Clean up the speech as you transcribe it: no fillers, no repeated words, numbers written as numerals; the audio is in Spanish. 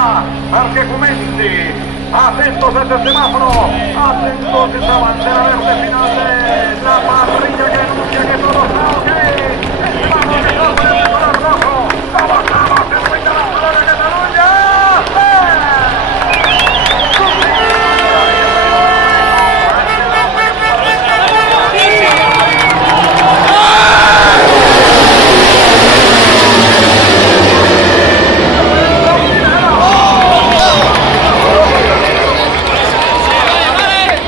Barcelona, Marquecumenti. Atentos a este semáforo, atentos a esta bandera verde final de la parrilla que